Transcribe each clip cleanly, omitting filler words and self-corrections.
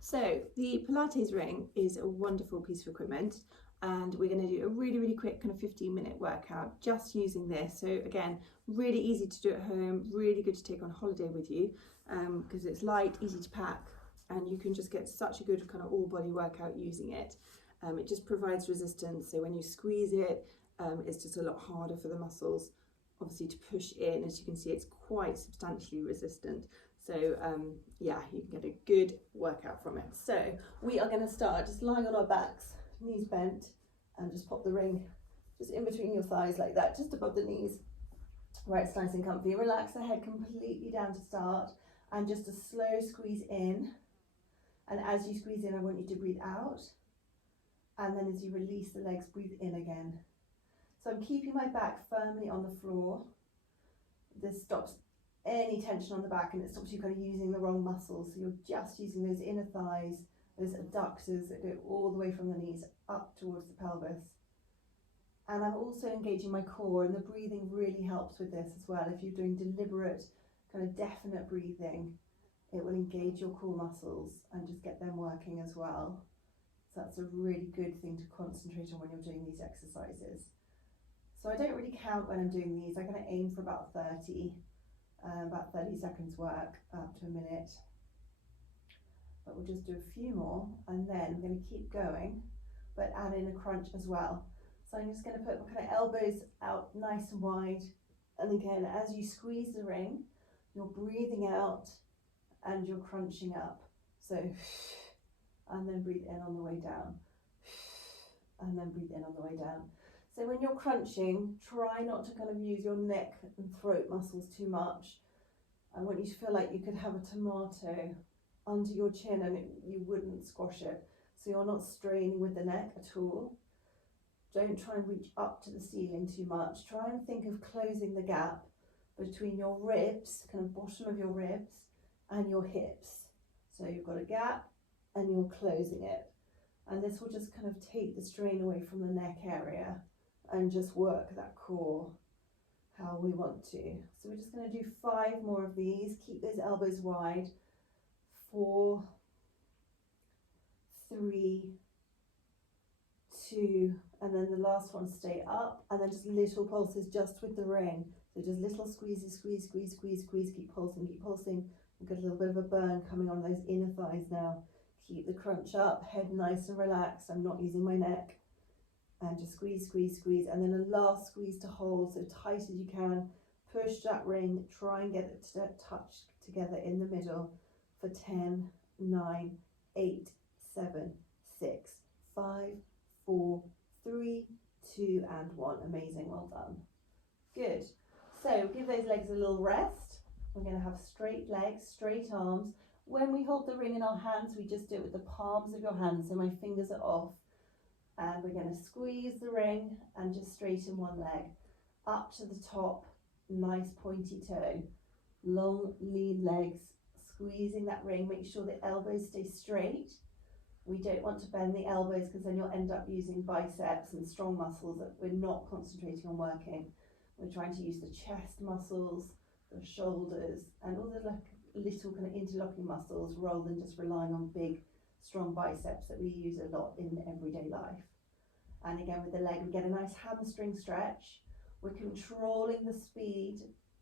So the Pilates ring is a wonderful piece of equipment, and we're going to do a really quick kind of 15-minute workout just using this. So again, really easy to do at home, really good to take on holiday with you because it's light, easy to pack, and you can just get such a good kind of all body workout using it. It just provides resistance, so when you squeeze it, it's just a lot harder for the muscles obviously to push in. As you can see, it's quite substantially resistant. So yeah, you can get a good workout from it. So we are going to start just lying on our backs, knees bent, and just pop the ring just in between your thighs like that, just above the knees. Right, it's nice and comfy. Relax the head completely down to start, and just a slow squeeze in. And as you squeeze in, I want you to breathe out. And then as you release the legs, breathe in again. So I'm keeping my back firmly on the floor. This stops any tension on the back, and it stops you kind of using the wrong muscles. So you're just using those inner thighs, those adductors that go all the way from the knees up towards the pelvis. And I'm also engaging my core, and the breathing really helps with this as well. If you're doing deliberate, kind of definite breathing, it will engage your core muscles and just get them working as well. So that's a really good thing to concentrate on when you're doing these exercises. So I don't really count when I'm doing these. I'm going to aim for about 30 seconds work, up to a minute. But we'll just do a few more, and then I'm going to keep going, but add in a crunch as well. So I'm just going to put my kind of elbows out nice and wide. And again, as you squeeze the ring, you're breathing out and you're crunching up. So, and then breathe in on the way down. And then breathe in on the way down. So when you're crunching, try not to kind of use your neck and throat muscles too much. I want you to feel like you could have a tomato under your chin and you wouldn't squash it. So you're not straining with the neck at all. Don't try and reach up to the ceiling too much. Try and think of closing the gap between your ribs, kind of bottom of your ribs, and your hips. So you've got a gap and you're closing it. And this will just kind of take the strain away from the neck area and just work that core how we want to. So we're just going to do 5 more of these. Keep those elbows wide. 4, 3, 2, and then the last one, stay up, and then just little pulses just with the ring. So just little squeezes, squeeze, keep pulsing. We've got a little bit of a burn coming on those inner thighs now. Keep the crunch up, head nice and relaxed. I'm not using my neck. And just squeeze, and then a last squeeze to hold, so tight as you can. Push that ring, try and get it to touch together in the middle for 10, 9, 8, 7, 6, 5, 4, 3, 2, and 1. Amazing, well done. Good. So give those legs a little rest. We're going to have straight legs, straight arms. When we hold the ring in our hands, we just do it with the palms of your hands, so my fingers are off. And we're going to squeeze the ring and just straighten one leg up to the top, nice pointy toe, long lean legs, squeezing that ring. Make sure the elbows stay straight. We don't want to bend the elbows because then you'll end up using biceps and strong muscles that we're not concentrating on working. We're trying to use the chest muscles, the shoulders, and all the little kind of interlocking muscles rather than just relying on big strong biceps that we use a lot in everyday life. And again, with the leg, we get a nice hamstring stretch. We're controlling the speed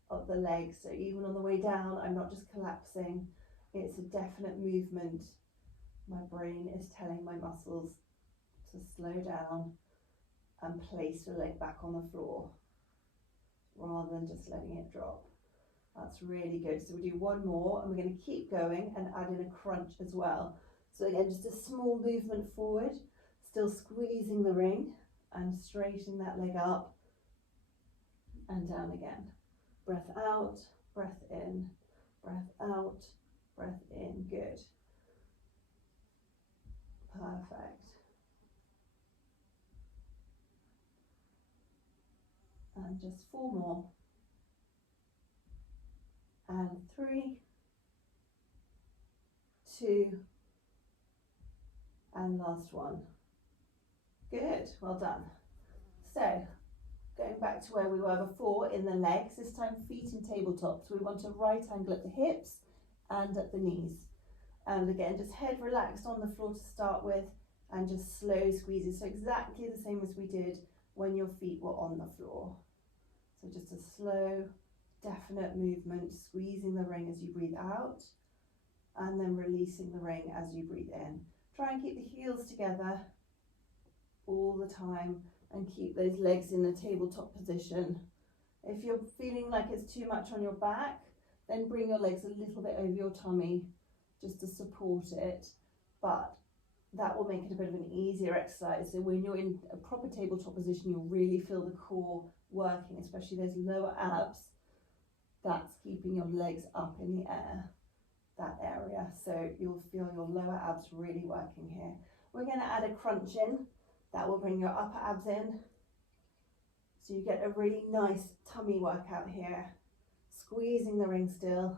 of the leg, so even on the way down, I'm not just collapsing. It's a definite movement. My brain is telling my muscles to slow down and place the leg back on the floor rather than just letting it drop. That's really good. So we'll do one more, and we're going to keep going and add in a crunch as well. So again, just a small movement forward, still squeezing the ring and straightening that leg up and down again. Breath out, breath in, breath out, breath in. Good. Perfect. And just 4 more. And 3, 2, and last one. Good, well done. So, going back to where we were before in the legs, this time feet in tabletop. So we want a right angle at the hips and at the knees. And again, just head relaxed on the floor to start with, and just slow squeezes. So exactly the same as we did when your feet were on the floor. So just a slow, definite movement, squeezing the ring as you breathe out, and then releasing the ring as you breathe in. Try and keep the heels together all the time, and keep those legs in a tabletop position. If you're feeling like it's too much on your back, then bring your legs a little bit over your tummy just to support it, but that will make it a bit of an easier exercise. So when you're in a proper tabletop position, you'll really feel the core working, especially those lower abs. That's keeping your legs up in the air, that area. So you'll feel your lower abs really working here. We're going to add a crunch in. That will bring your upper abs in. So you get a really nice tummy workout here. Squeezing the ring still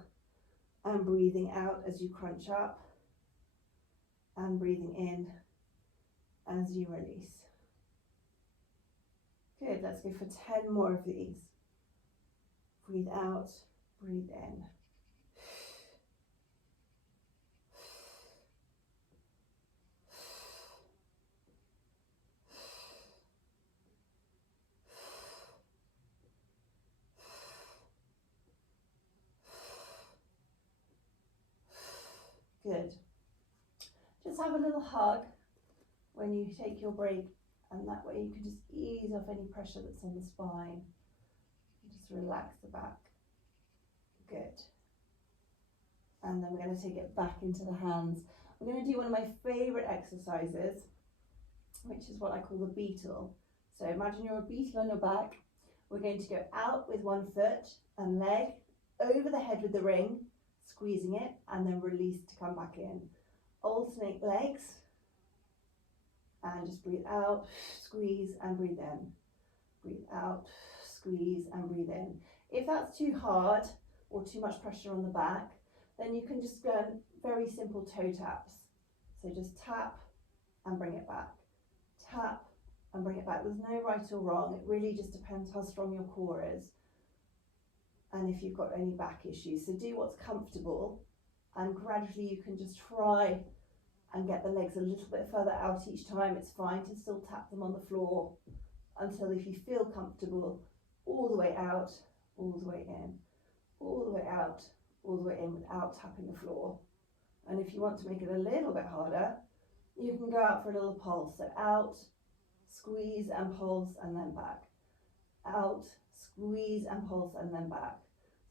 and breathing out as you crunch up, and breathing in as you release. Good, let's go for 10 more of these. Breathe out, breathe in. Good. Just have a little hug when you take your break, and that way you can just ease off any pressure that's on the spine. Just relax the back. Good. And then we're going to take it back into the hands. We're going to do one of my favourite exercises, which is what I call the beetle. So imagine you're a beetle on your back. We're going to go out with one foot and leg, over the head with the ring, squeezing it, and then release to come back in. Alternate legs, and just breathe out, squeeze and breathe in. Breathe out, squeeze and breathe in. If that's too hard or too much pressure on the back, then you can just go very simple toe taps. So just tap and bring it back. Tap and bring it back. There's no right or wrong. It really just depends how strong your core is and if you've got any back issues. So do what's comfortable, and gradually you can just try and get the legs a little bit further out each time. It's fine to still tap them on the floor until, if you feel comfortable, all the way out, all the way in, all the way out, all the way in without tapping the floor. And if you want to make it a little bit harder, you can go out for a little pulse. So out, squeeze and pulse, and then back. Out, squeeze and pulse, and then back.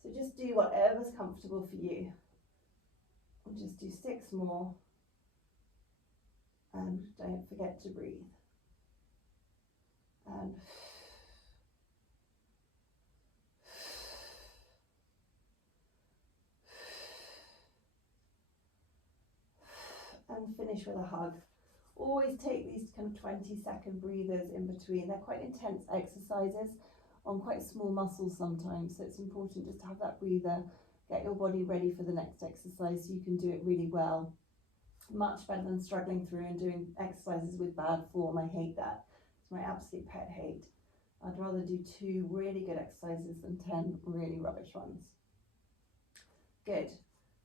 So just do whatever's comfortable for you. We'll just do 6 more. And don't forget to breathe. And finish with a hug. Always take these kind of 20-second breathers in between. They're quite intense exercises on quite small muscles sometimes, so it's important just to have that breather, get your body ready for the next exercise so you can do it really well. Much better than struggling through and doing exercises with bad form. I hate that. It's my absolute pet hate. I'd rather do 2 really good exercises than 10 really rubbish ones. Good.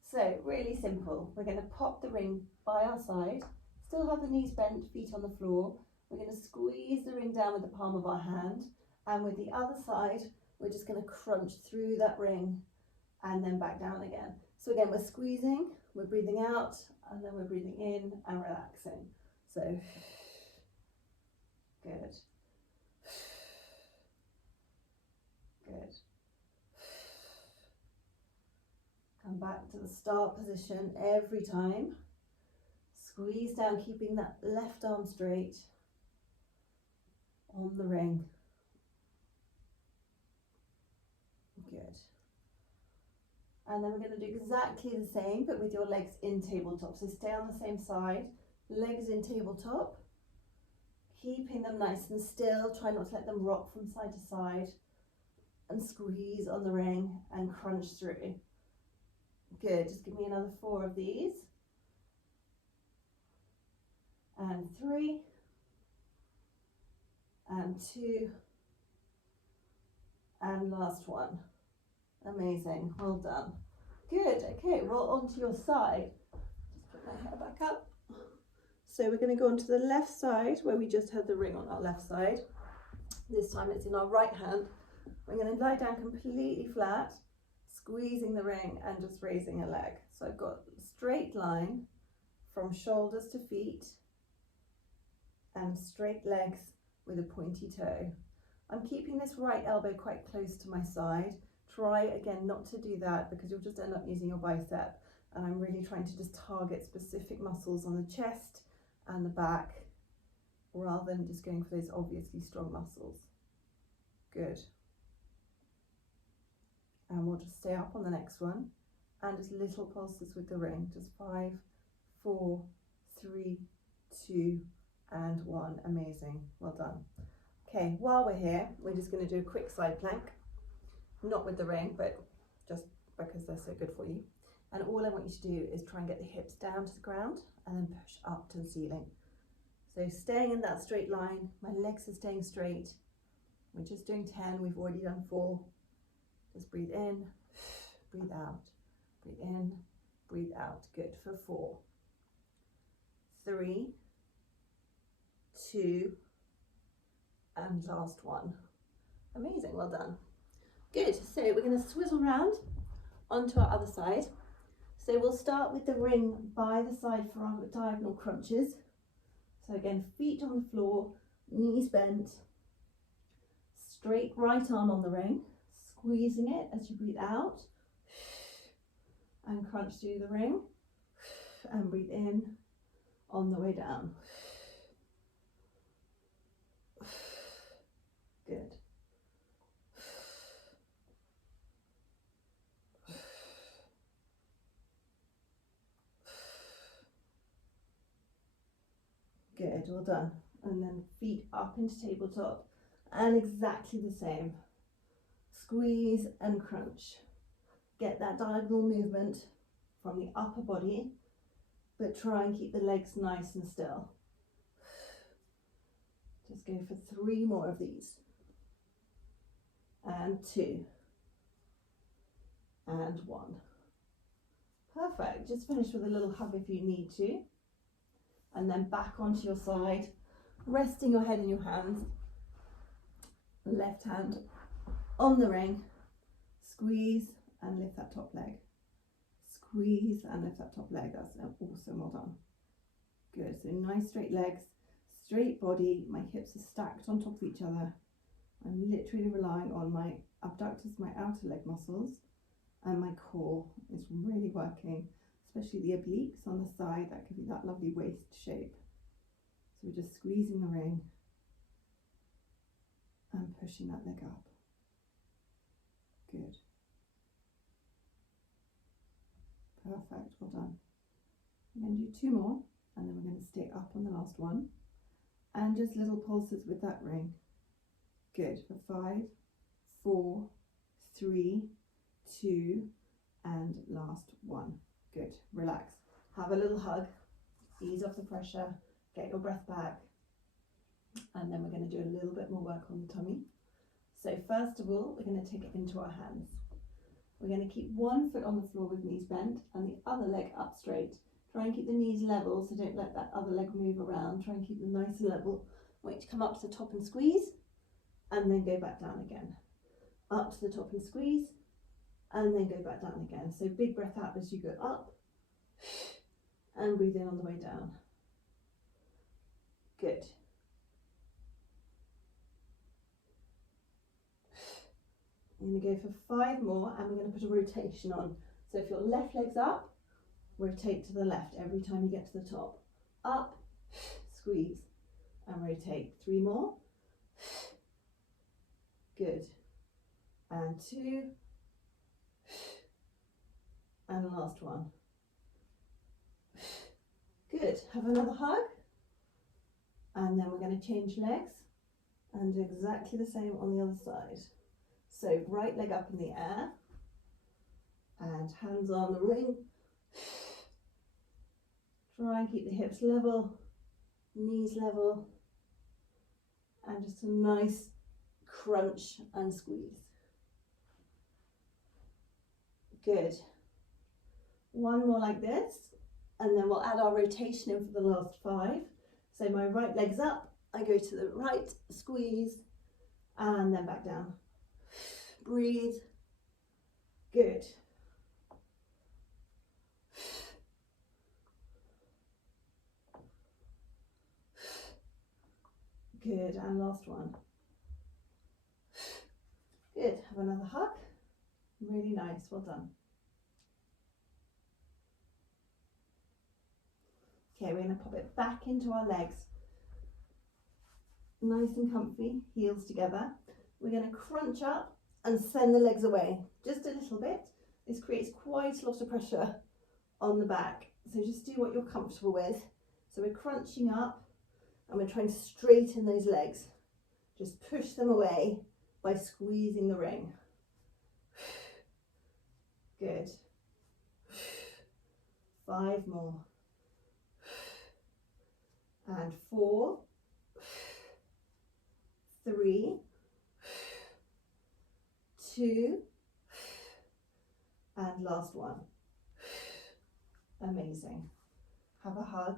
So really simple. We're going to pop the ring by our side, still have the knees bent, feet on the floor. We're going to squeeze the ring down with the palm of our hand, and with the other side we're just going to crunch through that ring and then back down again. So again, we're squeezing, we're breathing out, and then we're breathing in and relaxing. So good. Good. Come back to the start position every time. Squeeze down, keeping that left arm straight on the ring. Good. And then we're going to do exactly the same, but with your legs in tabletop. So stay on the same side, legs in tabletop, keeping them nice and still. Try not to let them rock from side to side, and squeeze on the ring and crunch through. Good, just give me another 4 of these. And 3, and 2, and last one. Amazing, well done. Good, okay, well onto your side. Just my hair back up. So we're going to go onto the left side where we just had the ring on our left side. This time it's in our right hand. We're going to lie down completely flat, squeezing the ring and just raising a leg. So I've got a straight line from shoulders to feet and straight legs with a pointy toe. I'm keeping this right elbow quite close to my side. Try again not to do that because you'll just end up using your bicep. And I'm really trying to just target specific muscles on the chest and the back rather than just going for those obviously strong muscles. Good. And we'll just stay up on the next one and just little pulses with the ring. Just 5, 4, 3, 2 and 1. Amazing. Well done. Okay, while we're here, we're just going to do a quick side plank. Not with the ring, but just because they're so good for you. And all I want you to do is try and get the hips down to the ground and then push up to the ceiling. So staying in that straight line, my legs are staying straight. We're just doing 10, we've already done 4. Just breathe in, breathe out, breathe in, breathe out. Good, for 4, 3, 2, and last one. Amazing, well done. Good, so we're going to swivel round onto our other side. So we'll start with the ring by the side for our diagonal crunches. So again, feet on the floor, knees bent, straight right arm on the ring, squeezing it as you breathe out, and crunch through the ring, and breathe in on the way down. Good. Good, well done. And then feet up into tabletop and exactly the same. Squeeze and crunch. Get that diagonal movement from the upper body, but try and keep the legs nice and still. Just go for 3 more of these. And 2. And 1. Perfect. Just finish with a little hug if you need to. And then back onto your side, resting your head in your hands. Left hand on the ring. Squeeze and lift that top leg. Squeeze and lift that top leg. That's awesome, well done. Good, so nice straight legs, straight body. My hips are stacked on top of each other. I'm literally relying on my abductors, my outer leg muscles, and my core is really working, especially the obliques on the side. That could be that lovely waist shape. So we're just squeezing the ring and pushing that leg up. Good. Perfect, well done. I'm going to do 2 more and then we're going to stay up on the last one and just little pulses with that ring. Good, for 5, 4, 3, 2 and last one. Good, relax, have a little hug, ease off the pressure, get your breath back, and then we're going to do a little bit more work on the tummy. So first of all, we're going to take it into our hands. We're going to keep one foot on the floor with knees bent and the other leg up straight. Try and keep the knees level, so don't let that other leg move around. Try and keep them nice and level. Want you to come up to the top and squeeze, and then go back down again. Up to the top and squeeze, and then go back down again. So big breath out as you go up, and breathe in on the way down. Good. I'm going to go for 5 more and we're going to put a rotation on. So if your left leg's up, rotate to the left every time you get to the top. Up, squeeze and rotate. 3 more. Good. And 2. And last one. Good. Have another hug. And then we're going to change legs and do exactly the same on the other side. So right leg up in the air and hands on the ring. Try and keep the hips level, knees level, and just a nice crunch and squeeze. Good. One more like this, And then we'll add our rotation in for the last 5. So my right leg's up, I go to the right, squeeze, and then back down. Breathe. Good. Good, and last one. Good, have another hug. Really nice, well done. Okay, we're going to pop it back into our legs. Nice and comfy, heels together. We're going to crunch up and send the legs away just a little bit. This creates quite a lot of pressure on the back, so just do what you're comfortable with. So we're crunching up and we're trying to straighten those legs. Just push them away by squeezing the ring. Good. 5 more. And 4, 3, 2, and last one. Amazing. Have a hug.